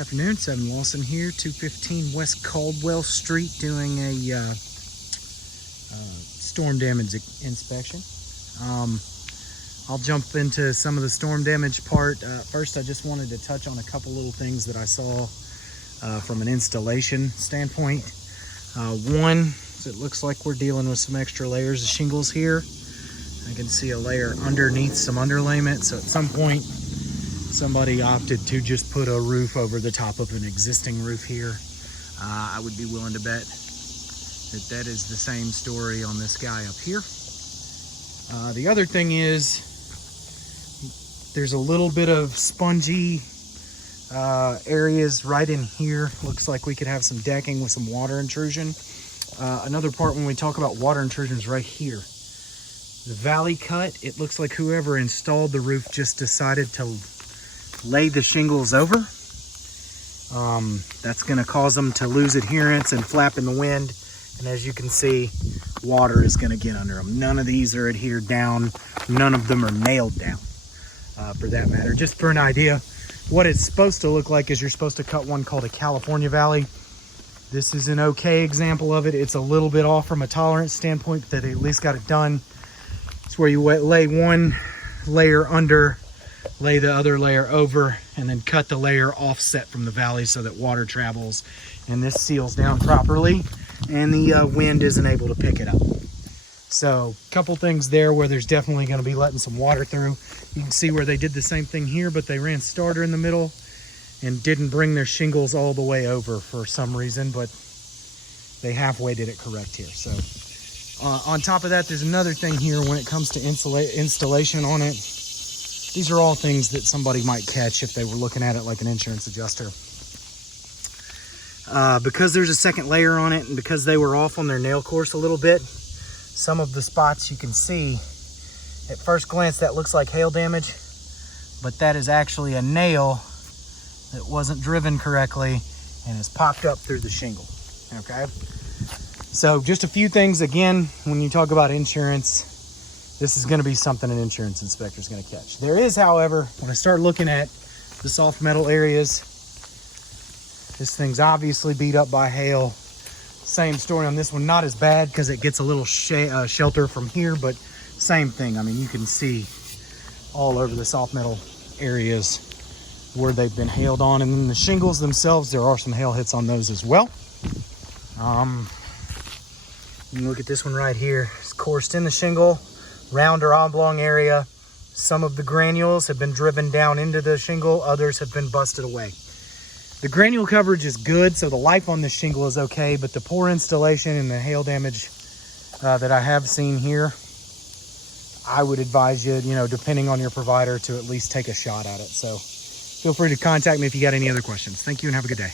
Good afternoon, 7 Lawson here, 215 West Caldwell Street, doing a storm damage inspection. I'll jump into some of the storm damage part. First, I just wanted to touch on a couple little things that I saw from an installation standpoint. One, it looks like we're dealing with some extra layers of shingles here. I can see a layer underneath some underlayment, so at some point somebody opted to just put a roof over the top of an existing roof here. I would be willing to bet that that is the same story on this guy up here. The other thing is there's a little bit of spongy areas right in here. Looks like we could have some decking with some water intrusion. Another part when we talk about water intrusion is right here. The valley cut, it looks like whoever installed the roof just decided to lay the shingles over. That's going to cause them to lose adherence and flap in the wind. And as you can see, water is going to get under them. None of these are adhered down. None of them are nailed down, for that matter. Just for an idea, what it's supposed to look like is you're supposed to cut one called a California valley. This is an okay example of it. It's a little bit off from a tolerance standpoint, but they at least got it done. It's where you lay one layer under, lay the other layer over, and then cut the layer offset from the valley so that water travels and this seals down properly and the wind isn't able to pick it up. So a couple things there where there's definitely going to be letting some water through. You can see where they did the same thing here, but they ran starter in the middle and didn't bring their shingles all the way over for some reason, but they halfway did it correct here. So on top of that, there's another thing here when it comes to installation on it. These are all things that somebody might catch if they were looking at it like an insurance adjuster. Because there's a second layer on it and because they were off on their nail course a little bit, some of the spots you can see, at first glance that looks like hail damage, but that is actually a nail that wasn't driven correctly and has popped up through the shingle, okay? So just a few things, again, when you talk about insurance, this is gonna be something an insurance inspector is gonna catch. There is, however, when I start looking at the soft metal areas, this thing's obviously beat up by hail. Same story on this one, not as bad because it gets a little shelter from here, but same thing. I mean, you can see all over the soft metal areas where they've been hailed on, and then the shingles themselves, there are some hail hits on those as well. You can look at this one right here. It's coursed in the shingle, round or oblong area. Some of the granules have been driven down into the shingle, others have been busted away. The granule coverage is good, so the life on this shingle is okay, but the poor installation and the hail damage that I have seen here, I would advise you, depending on your provider, to at least take a shot at it. So feel free to contact me if you got any other questions. Thank you and have a good day.